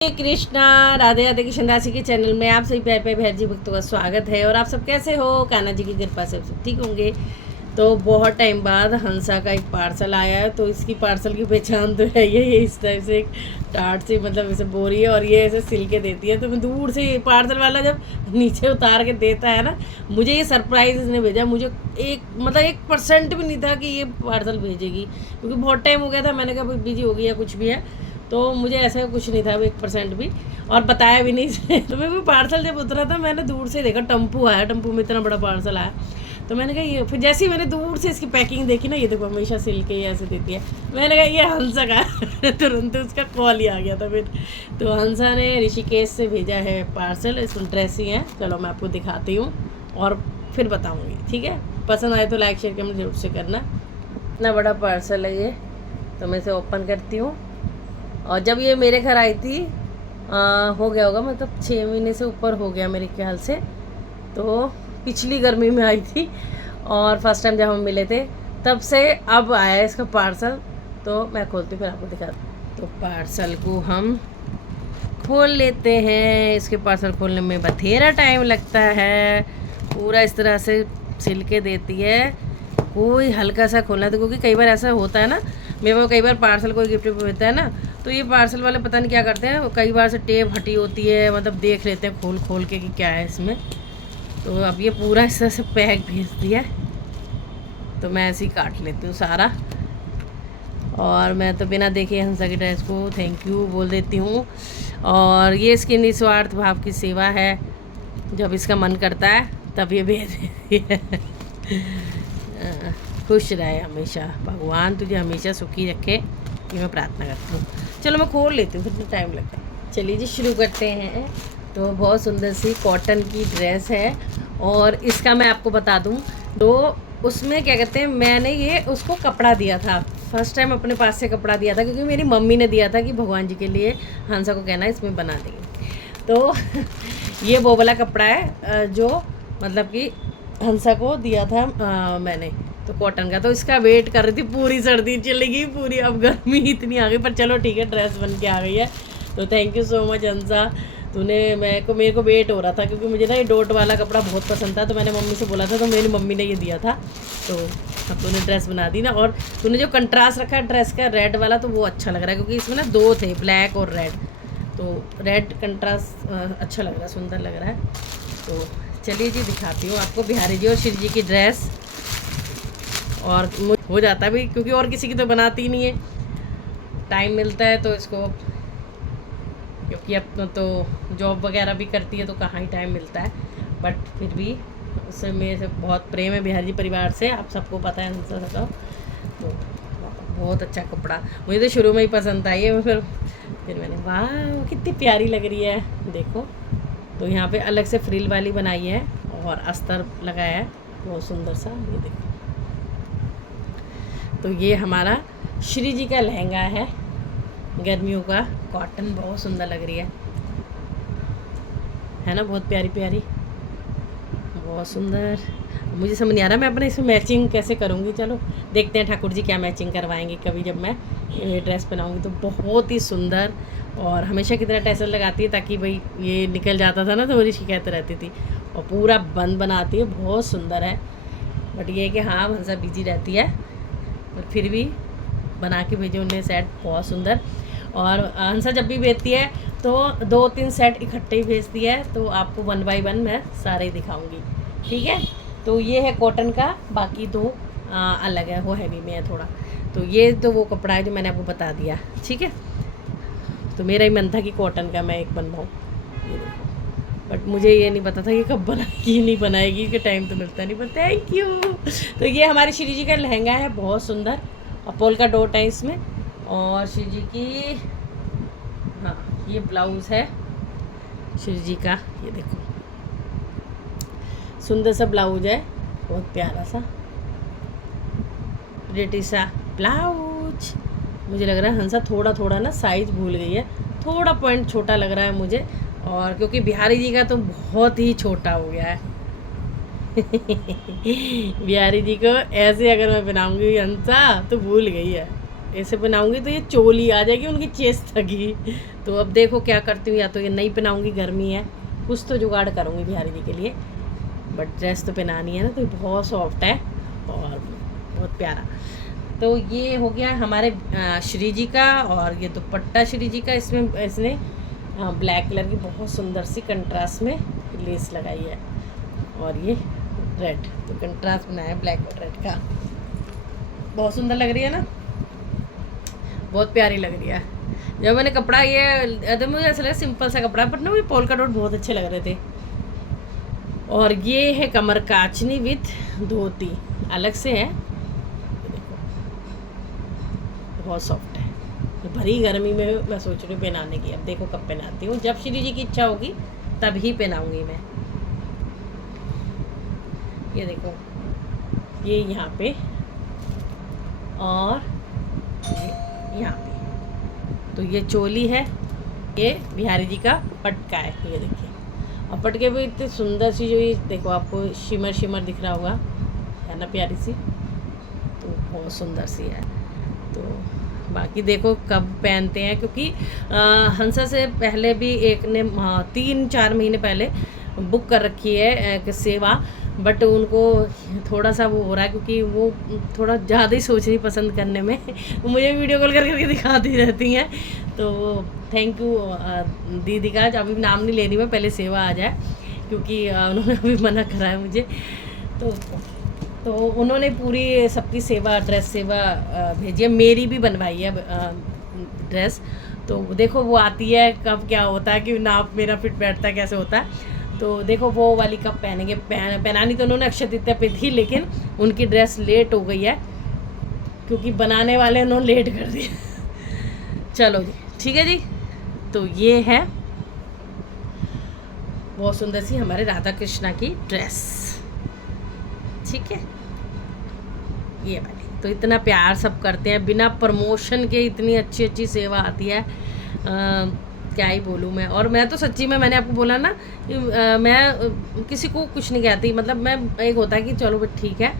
हरे कृष्णा। राधे राधे कृष्ण दासी के चैनल में आप सभी प्यारे प्यारे जी भक्तों का स्वागत है। और आप सब कैसे हो? कान्हा जी की कृपा से सब ठीक होंगे। तो बहुत टाइम बाद हंसा का एक पार्सल आया है, तो इसकी पार्सल की पहचान तो है ये इस टाइप से एक टाट से मतलब ऐसे बोरी है और ये ऐसे सिल के देती है। तो मैं दूर से पार्सल वाला जब नीचे उतार के देता है ना, मुझे ये सरप्राइज़ इसने भेजा। मुझे एक परसेंट भी नहीं था कि ये पार्सल भेजेगी, क्योंकि बहुत टाइम हो गया था। मैंने कहा भाई बिजी हो गई या कुछ भी है, तो मुझे ऐसा कुछ नहीं था 1% भी, और बताया भी नहीं। तो मेरे को पार्सल जब उतरा था, मैंने दूर से देखा टम्पू आया, टम्पू में इतना बड़ा पार्सल आया। तो मैंने कहा ये, फिर जैसे ही मैंने दूर से इसकी पैकिंग देखी ना, ये देखो हमेशा सिल के ऐसे देती है, मैंने कहा ये हंसा का। तुरंत उसका कॉल ही आ गया था फिर। तो हंसा ने ऋषिकेश से भेजा है पार्सल, इसमें ड्रेस ही है। चलो मैं आपको दिखाती हूँ और फिर बताऊँगी, ठीक है? पसंद आए तो लाइक शेयर कमेंट जरूर से करना। इतना बड़ा पार्सल है ये, तो मैं इसे ओपन करती हूँ। और जब ये मेरे घर आई थी हो गया होगा, मतलब 6 महीने से ऊपर हो गया मेरे ख्याल से। तो पिछली गर्मी में आई थी और फर्स्ट टाइम जब हम मिले थे, तब से अब आया है इसका पार्सल। तो मैं खोलती हूँ फिर आपको दिखाती हूँ। तो पार्सल को हम खोल लेते हैं। इसके पार्सल खोलने में बथेरा टाइम लगता है। पूरा इस तरह से सिल के देती है। कोई हल्का सा खोलना, तो क्योंकि कई बार ऐसा होता है ना, मेरे को कई बार पार्सल कोई गिफ्ट मिलता है ना, तो ये पार्सल वाले पता नहीं क्या करते हैं, कई बार से टेप हटी होती है, मतलब देख लेते हैं खोल खोल के कि क्या है इसमें। तो अब ये पूरा इस तरह से पैक भेज दिया, तो मैं ऐसे ही काट लेती हूँ सारा। और मैं तो बिना देखे हंसा की ड्रेस को थैंक यू बोल देती हूँ। और ये इसकी निस्वार्थ भाव की सेवा है, जब इसका मन करता है तब ये भेज देती है। खुश रहे हमेशा, भगवान तुझे हमेशा सुखी रखे, ये मैं प्रार्थना करती हूँ। चलो मैं खोल लेती हूँ, कितना टाइम लगता है। चलिए जी शुरू करते हैं। तो बहुत सुंदर सी कॉटन की ड्रेस है, और इसका मैं आपको बता दूँ, तो उसमें क्या कहते हैं, मैंने ये उसको कपड़ा दिया था फर्स्ट टाइम, अपने पास से कपड़ा दिया था, क्योंकि मेरी मम्मी ने दिया था कि भगवान जी के लिए हंसा को कहना इसमें बना देंगे। तो ये वो वाला कपड़ा है जो मतलब कि हंसा को दिया था मैंने, तो कॉटन का। तो इसका वेट कर रही थी, पूरी सर्दी चली गई पूरी, अब गर्मी इतनी आ गई, पर चलो ठीक है, ड्रेस बन के आ गई है। तो थैंक यू सो मच हंसा, तूने मेरे को वेट हो रहा था, क्योंकि मुझे ना ये डॉट वाला कपड़ा बहुत पसंद था। तो मैंने मम्मी से बोला था, तो मेरी मम्मी ने ये दिया था। तो अब तूने ड्रेस बना दी ना, और तूने जो कंट्रास्ट रखा है ड्रेस का रेड वाला, तो वो अच्छा लग रहा है, क्योंकि इसमें ना 2 थे, ब्लैक और रेड। तो रेड कंट्रास्ट अच्छा लग रहा है, सुंदर लग रहा है। तो चलिए जी दिखाती हूँ आपको बिहारी जी और श्री जी की ड्रेस। और हो जाता भी, क्योंकि और किसी की तो बनाती ही नहीं है, टाइम मिलता है तो इसको, क्योंकि अब तो जॉब वगैरह भी करती है तो कहाँ ही टाइम मिलता है। बट फिर भी उससे मेरे से बहुत प्रेम है बिहारी परिवार से, आप सबको पता है उनसे तो बहुत अच्छा कपड़ा, मुझे तो शुरू में ही पसंद आई है। फिर मैंने वाह कितनी प्यारी लग रही है, देखो। तो यहाँ पे अलग से फ्रिल वाली बनाई है और अस्तर लगाया है, बहुत सुंदर सा, ये देखो। तो ये हमारा श्री जी का लहंगा है, गर्मियों का, कॉटन, बहुत सुंदर लग रही है ना, बहुत प्यारी प्यारी, बहुत सुंदर। मुझे समझ नहीं आ रहा मैं अपने इसमें मैचिंग कैसे करूँगी। चलो देखते हैं ठाकुर जी क्या मैचिंग करवाएंगे कभी, जब मैं ये ड्रेस बनाऊँगी। तो बहुत ही सुंदर, और हमेशा की तरह टैसल लगाती है, ताकि भाई ये निकल जाता था ना तो मेरी शिकायत रहती थी, और पूरा बंद बनाती है, बहुत सुंदर है। बट ये है कि हाँ हंसा बिजी रहती है, पर फिर भी बना के भेजे उन्हें सेट, बहुत सुंदर। और हंसा जब भी भेजती है तो 2-3 सेट इकट्ठे ही भेजती है, तो आपको 1 बाय 1 मैं सारे ही दिखाऊंगी, ठीक है? तो ये है कॉटन का, बाकी 2 अलग है, वो हैवी में है थोड़ा। तो ये तो वो कपड़ा है जो मैंने आपको बता दिया, ठीक है? तो मेरा ही मन था कि कॉटन का मैं एक बनवाऊँ, बट मुझे ये नहीं पता था कि कब बनाएगी नहीं बनाएगी, कि टाइम तो मिलता नहीं, पर थैंक यू। तो ये हमारी श्री जी का लहंगा है, बहुत सुंदर, और पोल का डोट है इसमें। और श्री जी की, हाँ ये ब्लाउज़ है श्री जी का, ये देखो सुंदर सा ब्लाउज है, बहुत प्यारा सा प्रिटी सा ब्लाउज। मुझे लग रहा है हंसा थोड़ा थोड़ा ना साइज़ भूल गई है, थोड़ा पॉइंट छोटा लग रहा है मुझे, और क्योंकि बिहारी जी का तो बहुत ही छोटा हो गया है। बिहारी जी को ऐसे अगर मैं बनाऊंगी हंसा तो भूल गई है, ऐसे बनाऊंगी तो ये चोली आ जाएगी उनकी चेस्ट तकी। तो अब देखो क्या करती हूँ, या तो ये नहीं पहनाऊंगी, गर्मी है, कुछ तो जुगाड़ करूँगी बिहारी जी के लिए। बट ड्रेस तो पहनानी है ना, तो बहुत सॉफ्ट है और बहुत प्यारा। तो ये हो गया हमारे श्री जी का। और ये दुपट्टा श्री जी का, इसमें इसने ब्लैक कलर की बहुत सुंदर सी कंट्रास्ट में लेस लगाई है, और ये रेड, तो कंट्रास्ट बनाया है ब्लैक और रेड का। बहुत सुंदर लग रही है ना, बहुत प्यारी लग रही है। जब मैंने कपड़ा ये तो मुझे ऐसा लगा सिंपल सा कपड़ा, बट ना मुझे पोल्का डॉट बहुत अच्छे लग रहे थे। और ये है कमर काचनी विथ धोती, अलग से है, देखो बहुत सॉफ्ट है। तो भरी गर्मी में मैं सोच रही हूँ पहनाने की। अब देखो कब पहनाती हूँ, जब श्री जी की इच्छा होगी तभी पहनाऊँगी मैं। ये देखो, ये यहाँ पे और यहाँ पे, तो ये चोली है, ये बिहारी जी का पटका है, ये देखिए। और पटके भी इतनी सुंदर सी, जो ये देखो आपको शिमर शिमर दिख रहा होगा, है ना प्यारी सी, तो बहुत सुंदर सी है। तो बाकी देखो कब पहनते हैं, क्योंकि हंसा से पहले भी एक ने 3-4 महीने पहले बुक कर रखी है सेवा, बट उनको थोड़ा सा वो हो रहा है, क्योंकि वो थोड़ा ज़्यादा ही सोच रही पसंद करने में। मुझे वीडियो कॉल करके दिखाती रहती हैं। तो थैंक यू दीदी का, अभी नाम नहीं ले रही मैं, पहले सेवा आ जाए, क्योंकि उन्होंने अभी मना करा है मुझे। तो उन्होंने पूरी सबकी सेवा, ड्रेस सेवा भेजी है, मेरी भी बनवाई है ड्रेस। तो देखो वो आती है कब क्या होता है कि नाप मेरा फिट बैठता है कैसे होता है। तो देखो वो वाली कब पहनेंगे, पहनानी तो उन्होंने अक्षय तृतीया पे थी, लेकिन उनकी ड्रेस लेट हो गई है, क्योंकि बनाने वाले उन्होंने लेट कर दिया। चलो जी, ठीक है जी। तो ये है बहुत सुंदर सी हमारे राधा कृष्णा की ड्रेस, ठीक है, ये वाली। तो इतना प्यार सब करते हैं, बिना प्रमोशन के इतनी अच्छी अच्छी सेवा आती है, क्या ही बोलूँ मैं। और मैं तो सच्ची में, मैंने आपको बोला ना कि मैं किसी को कुछ नहीं कहती, मतलब मैं एक होता है कि चलो भाई ठीक है,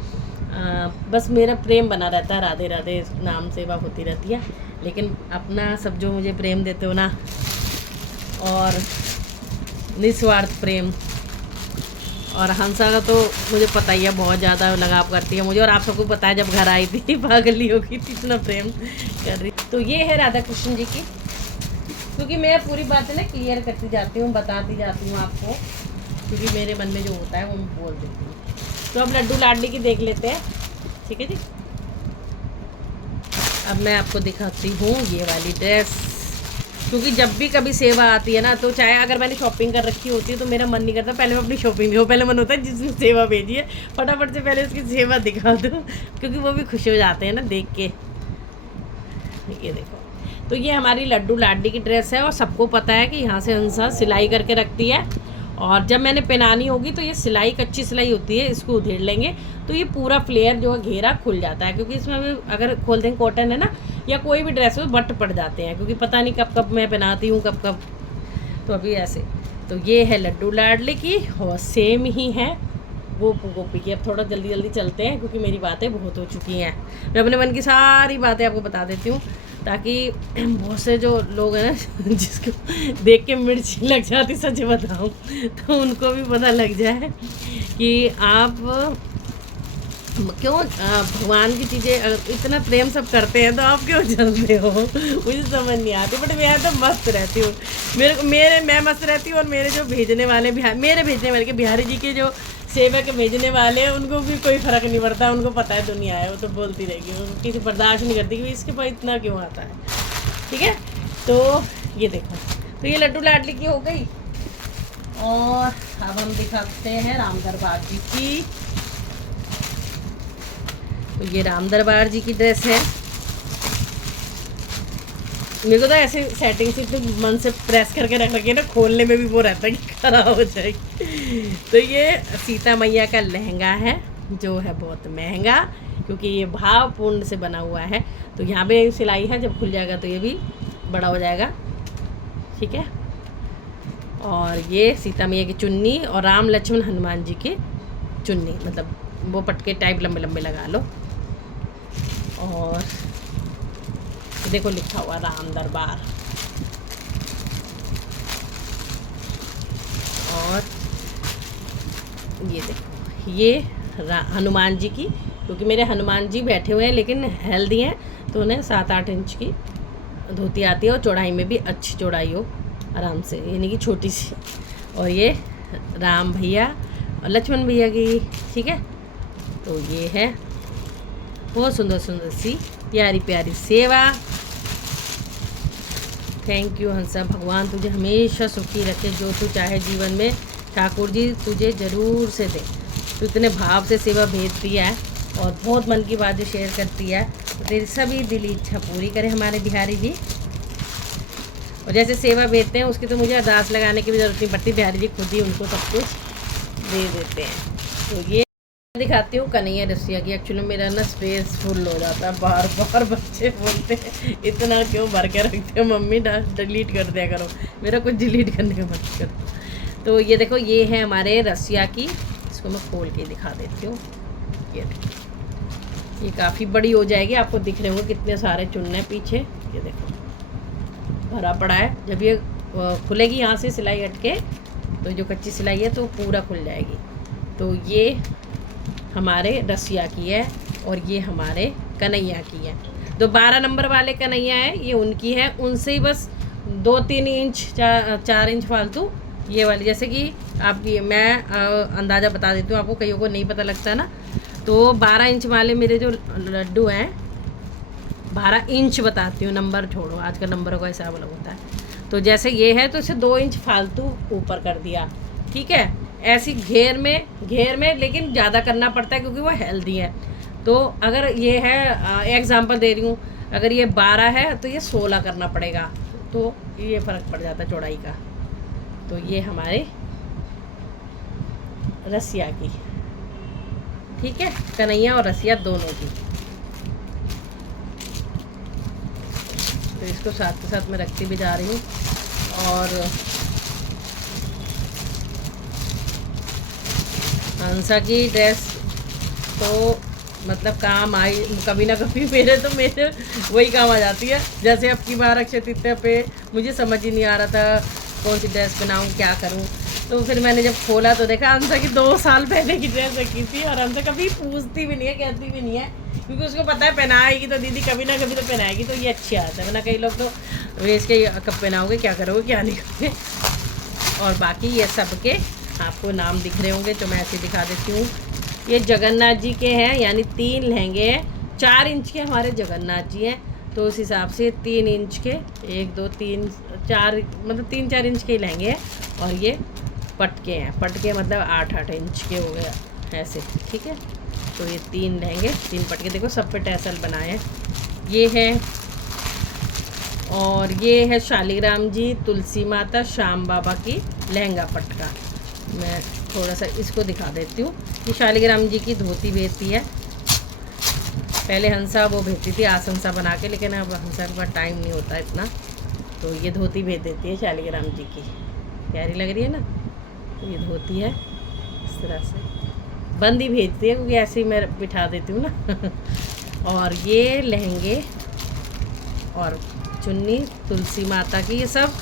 बस मेरा प्रेम बना रहता है, राधे राधे नाम सेवा होती रहती है। लेकिन अपना सब जो मुझे प्रेम देते हो ना, और निस्वार्थ प्रेम, और हंसा का तो मुझे पता ही है बहुत ज़्यादा लगाव करती है मुझे, और आप सबको पता है जब घर आई थी पागली हो गई थी, इतना प्रेम कर रही। तो ये है राधा कृष्ण जी की, क्योंकि मैं पूरी बातें ना क्लियर करती जाती हूँ, बताती जाती हूँ आपको, क्योंकि मेरे मन में जो होता है वो मैं बोल देती हूँ। तो अब लड्डू लाडली की देख लेते हैं, ठीक है जी। अब मैं आपको दिखाती हूँ ये वाली ड्रेस, क्योंकि जब भी कभी सेवा आती है ना, तो चाहे अगर मैंने शॉपिंग कर रखी होती है तो मेरा मन नहीं करता पहले मैं अपनी शॉपिंग दिखाऊँ, पहले मन होता है जिसने सेवा भेजी है फटाफट से पहले उसकी सेवा दिखा दूँ, क्योंकि वो भी खुश हो जाते हैं ना देख के। ये देखो, तो ये हमारी लड्डू लाडली की ड्रेस है, और सबको पता है कि यहाँ से हंसा सिलाई करके रखती है, और जब मैंने पहनानी होगी तो ये सिलाई कच्ची सिलाई होती है, इसको उधेड़ लेंगे तो ये पूरा फ्लेयर जो है घेरा खुल जाता है, क्योंकि इसमें अभी अगर खोल देंगे कॉटन है ना, या कोई भी ड्रेस हो बट पड़ जाते हैं, क्योंकि पता नहीं कब कब मैं पहनाती हूँ कब कब, तो अभी ऐसे। तो ये है लड्डू लाडली की, और सेम ही है गोपू गोपी की। अब थोड़ा जल्दी जल्दी चलते हैं, क्योंकि मेरी बातें बहुत हो चुकी हैं, मैं अपने मन की सारी बातें आपको बता देती हूँ, ताकि बहुत से जो लोग हैं ना जिसको देख के मिर्ची लग जाती, सच बताऊँ तो उनको भी पता लग जाए कि आप क्यों भगवान की चीज़ें इतना प्रेम सब करते हैं, तो आप क्यों जलते हो, मुझे समझ नहीं आती। बट मैं तो मस्त रहती हूँ, मैं मस्त रहती हूँ, और मेरे जो भेजने वाले मेरे भेजने वाले के बिहारी जी के जो सेवक भेजने वाले हैं, उनको भी कोई फ़र्क नहीं पड़ता, उनको पता है दुनिया है, वो तो बोलती रहेगी, वो किसी बर्दाश्त नहीं करती कि इसके पास इतना क्यों आता है, ठीक है। तो ये देखो, तो ये लड्डू लाडली की हो गई, और अब हम दिखाते हैं राम दरबार जी की। तो ये राम दरबार जी की ड्रेस है, मेरे को तो ऐसे सेटिंग से तो मन से प्रेस करके रख रखी है ना, खोलने में भी वो रहता है कि खराब हो जाएगी। तो ये सीता मैया का लहंगा है, जो है बहुत महंगा, क्योंकि ये भावपूर्ण से बना हुआ है। तो यहाँ पे सिलाई है, जब खुल जाएगा तो ये भी बड़ा हो जाएगा, ठीक है। और ये सीता मैया की चुन्नी, और राम लक्ष्मण हनुमान जी की चुन्नी, मतलब वो पटके टाइप लंबे लंबे लगा लो। और देखो लिखा हुआ राम दरबार। और ये देखो ये हनुमान जी की, क्योंकि मेरे हनुमान जी बैठे हुए हैं लेकिन हेल्दी हैं, तो उन्हें 7-8 इंच की धोती आती है और चौड़ाई में भी अच्छी चौड़ाई हो आराम से, यानी कि छोटी सी। और ये राम भैया और लक्ष्मण भैया की, ठीक है। तो ये है बहुत सुंदर सुंदर सी प्यारी प्यारी सेवा। थैंक यू हंसा, भगवान तुझे हमेशा सुखी रखे, जो तू चाहे जीवन में ठाकुर जी तुझे ज़रूर से दे। तो इतने भाव से सेवा भेजती है और बहुत मन की बातें शेयर करती है, तो तेरी सभी दिल इच्छा पूरी करे हमारे बिहारी जी। और जैसे सेवा भेजते हैं उसकी तो मुझे अरदास लगाने की भी ज़रूरत नहीं पड़ती, बिहारी जी खुद ही उनको सब कुछ दे देते हैं। तो ये दिखाती हूँ कन्हैया रसिया की। एक्चुअली मेरा ना स्पेस फुल हो जाता है, बार बार बच्चे बोलते हैं इतना क्यों भर के रखते हो मम्मी, डिलीट कर दिया करो, मेरा कुछ डिलीट करने का मत करो। तो ये देखो ये है हमारे रसिया की, इसको मैं खोल के दिखा देती हूँ। ये काफ़ी बड़ी हो जाएगी, आपको दिख रहे होंगे कितने सारे चुनने पीछे, ये देखो भरा पड़ा है। जब ये खुलेगी यहाँ से सिलाई हटके, तो जो कच्ची सिलाई है तो पूरा खुल जाएगी। तो ये हमारे रसिया की है और ये हमारे कन्हैया की है। जो 12 नंबर वाले कन्हैया है ये उनकी है, उनसे ही बस 2-3 इंच 4 इंच फालतू ये वाली। जैसे कि आपकी मैं अंदाज़ा बता देती हूँ आपको, कईयों को नहीं पता लगता ना। तो 12 इंच वाले मेरे जो लड्डू हैं, 12 इंच बताती हूँ, नंबर छोड़ो, आजकल नंबरों का हिसाब अलग होता है। तो जैसे ये है तो इसे 2 इंच फालतू ऊपर कर दिया, ठीक है। ऐसी घेर में लेकिन ज़्यादा करना पड़ता है क्योंकि वो हेल्दी है। तो अगर ये है एग्जांपल दे रही हूँ, अगर ये 12 है तो ये 16 करना पड़ेगा, तो ये फ़र्क पड़ जाता है चौड़ाई का। तो ये हमारे रसिया की, ठीक है, कन्हैया और रसिया दोनों की। तो इसको साथ के साथ मैं रखती भी जा रही हूँ। और हंसा की ड्रेस तो मतलब काम आई कभी ना कभी, मेरे वही काम आ जाती है। जैसे अब की बार अक्षय तृतीया पे मुझे समझ ही नहीं आ रहा था कौन सी ड्रेस बनाऊँ, क्या करूँ। तो फिर मैंने जब खोला तो देखा हंसा की 2 साल पहले की ड्रेस रखी थी। और हंसा कभी पूछती भी नहीं है, कहती भी नहीं है, क्योंकि उसको पता है पहनाएगी तो दीदी कभी ना कभी तो पहनाएगी, तो ये अच्छी आदत है। वरना कई लोग तो वेच के कब पहनाओगे, क्या करोगे, क्या नहीं करोगे। और बाकी ये सब के आपको नाम दिख रहे होंगे, तो मैं ऐसे दिखा देती हूँ। ये जगन्नाथ जी के हैं, यानी 3 लहंगे हैं। 4 इंच के हमारे जगन्नाथ जी हैं, तो उस हिसाब से 3 इंच के 1 2 3 4 मतलब 3-4 इंच के लहंगे हैं। और ये पटके हैं, पटके मतलब 8-8 इंच के हो गया ऐसे, ठीक है। तो ये 3 लहंगे 3 पटके, देखो सब पे टैसल बनाए हैं। ये है, और ये है शालीग्राम जी, तुलसी माता, श्याम बाबा की लहंगा पटका। मैं थोड़ा सा इसको दिखा देती हूँ कि शालीग्राम जी की धोती भेजती है। पहले हंसा वो भेजती थी आसनसा बना के, लेकिन अब हंसा के पास टाइम नहीं होता इतना, तो ये धोती भेज देती है शालीग्राम जी की। प्यारी लग रही है ना। तो ये धोती है इस तरह से, बंद ही भेजती है क्योंकि ऐसे ही मैं बिठा देती हूँ ना। और ये लहंगे और चुन्नी तुलसी माता की, ये सब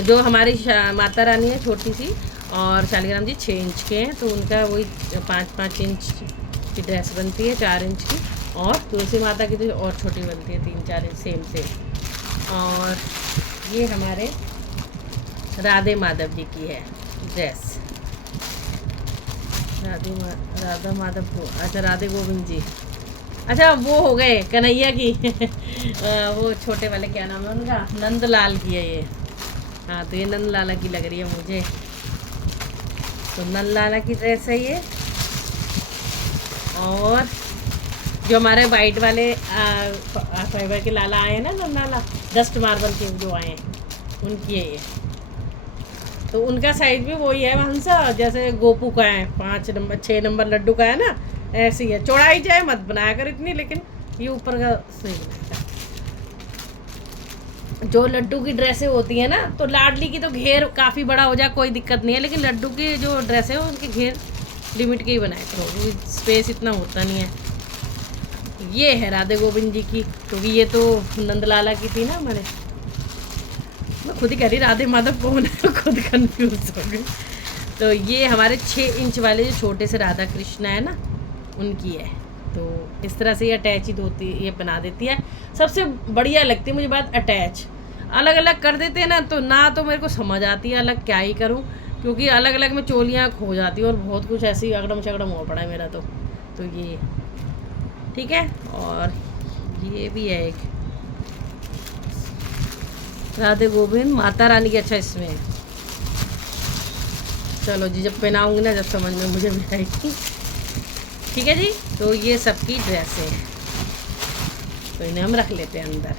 जो हमारी माता रानी है छोटी सी, और शालीग्राम जी 6 इंच के हैं, तो उनका वही 5-5 इंच की ड्रेस बनती है, 4 इंच की। और तुलसी माता की तो और छोटी बनती है, 3-4 इंच सेम। और ये हमारे राधे माधव जी की है ड्रेस, राधा माधव को, अच्छा राधे गोविंद जी, अच्छा वो हो गए कन्हैया की वो छोटे वाले क्या नाम है उनका, नंदलाल की है ये। हाँ तो ये नंदलाला की लग रही है मुझे, तो नंदलाला की ड्रेस है ये। और जो हमारे वाइट वाले फाइबर के लाला आए हैं ना, नंदलाला डस्ट मार्बल के जो आए हैं, उनकी है ये। तो उनका साइज भी वही है हंसा, जैसे गोपू का है 5 नंबर 6 नंबर लड्डू का है ना, ऐसी है। चौड़ाई चाहे मत बनाया कर इतनी, लेकिन ये ऊपर का सही बनाया। जो लड्डू की ड्रेसें होती है ना, तो लाडली की तो घेर काफ़ी बड़ा हो जाए कोई दिक्कत नहीं है, लेकिन लड्डू की जो ड्रेस है उनके घेर लिमिट के ही बनाए करो, स्पेस इतना होता नहीं है। ये है राधे गोविंद जी की, क्योंकि ये तो नंदलाला की थी ना हमारे। मैं खुद ही कह रही राधे माधव कौन है, खुद कंफ्यूज हो गई। तो ये हमारे 6 इंच वाले जो छोटे से राधा कृष्ण है ना, उनकी है। तो इस तरह से ये अटैच होती, ये बना देती है। सबसे बढ़िया लगती है मुझे बात अटैच। अलग अलग कर देते हैं ना, तो ना तो मेरे को समझ आती है अलग क्या ही करूं, क्योंकि अलग अलग में चोलियाँ खो जाती है और बहुत कुछ ऐसी अगड़म शगड़म हो पड़ा है मेरा तो ये ठीक है। और ये भी है एक राधे गोविंद माता रानी की। अच्छा इसमें चलो जी, जब पहनाऊंगी ना, जब समझ में मुझे भी आएगी। ठीक है जी, तो ये सबकी ड्रेसें हैं, तो इन्हें हम रख लेते हैं अंदर।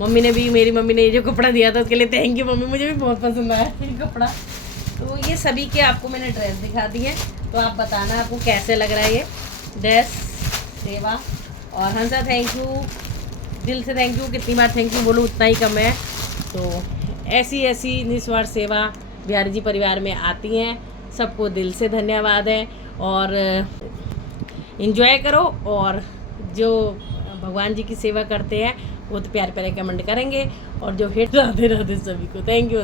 मम्मी ने भी, मेरी मम्मी ने ये जो कपड़ा दिया था उसके लिए थैंक यू मम्मी, मुझे भी बहुत पसंद आया ये कपड़ा। तो ये सभी के आपको मैंने ड्रेस दिखा दी है, तो आप बताना आपको कैसे लग रहा है ये ड्रेस। सेवा और हंसा थैंक यू, दिल से थैंक यू। कितनी बार थैंक यू बोलूँ उतना ही कम है। तो ऐसी निस्वार्थ सेवा बिहारी जी परिवार में आती हैं। सबको दिल से धन्यवाद है और इन्जॉय करो। और जो भगवान जी की सेवा करते हैं वो तो प्यारे प्यारे कमेंट करेंगे, और जो हिट राधे राधे सभी को थैंक यू।